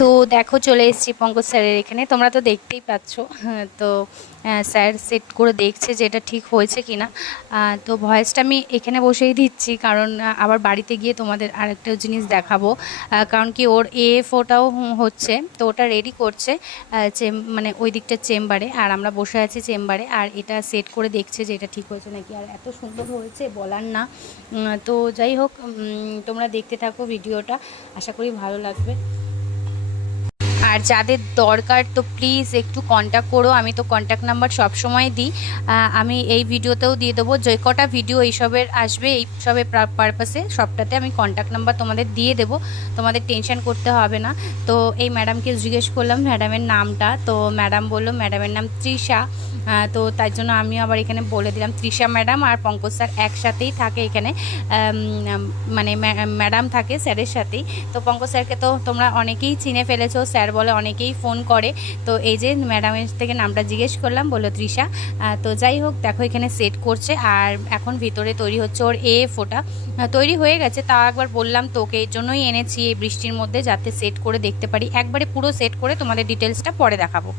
তো দেখো চলে এসেছি পঙ্কজ স্যারের এখানে। তোমরা তো দেখতেই পাচ্ছ হ্যাঁ, তো স্যার সেট করে দেখছে যে এটা ঠিক হয়েছে কি না তো ভয়েসটা আমি এখানে বসেই দিচ্ছি কারণ আবার বাড়িতে গিয়ে তোমাদের আরেকটা জিনিস দেখাবো। কারণ কি ওর এ ফোটাও হচ্ছে তো ওটা রেডি করছে চেম- মানে ওই দিকটা চেম্বারে আর আমরা বসে আছি চেম্বারে আর এটা সেট করে দেখছে যে এটা ঠিক হয়েছে নাকি। আর এত সুন্দর হয়েছে বলার না। তো যাই হোক তোমরা দেখতে থাকো ভিডিওটা আশা করি ভালো লাগবে। আর যাদের দরকার, তো প্লিজ একটু কন্ট্যাক্ট করো। আমি তো কন্ট্যাক্ট নাম্বার সবসময় দিই। আমি এই ভিডিওতেও দিয়ে দেবো। যে কটা ভিডিও এইসবের আসবে এইসবের পারপাসে সবটাতে আমি কন্ট্যাক্ট নাম্বার তোমাদের দিয়ে দেবো। তোমাদের টেনশন করতে হবে না। তো এই ম্যাডামকে জিজ্ঞেস করলাম ম্যাডামের নামটা। তো ম্যাডাম বলল ম্যাডামের নাম তৃষা। তো তার জন্য আমি আবার এখানে বলে দিলাম, তৃষা ম্যাডাম আর পঙ্কজ স্যার একসাথেই থাকে এখানে। মানে ম্যাডাম থাকে স্যারের সাথেই। তো পঙ্কজ স্যারকে তো তোমরা অনেকেই চিনে ফেলেছো। স্যার বলে অনেকেই ফোন করে। তো এই যে ম্যাডামের থেকে নামটা জিজ্ঞেস করলাম, বলল, তৃষা তো যাই হোক, দেখো এখানে সেট করছে আর এখন ভিতরে তৈরি হচ্ছে ওর এ ফোটা। তৈরি হয়ে গেছে তা একবার বললাম, তোকে এর জন্যই এনেছি এই বৃষ্টির মধ্যে যাতে সেট করে দেখতে পারি। একবারে পুরো সেট করে তোমাদের ডিটেলসটা পরে দেখাবো।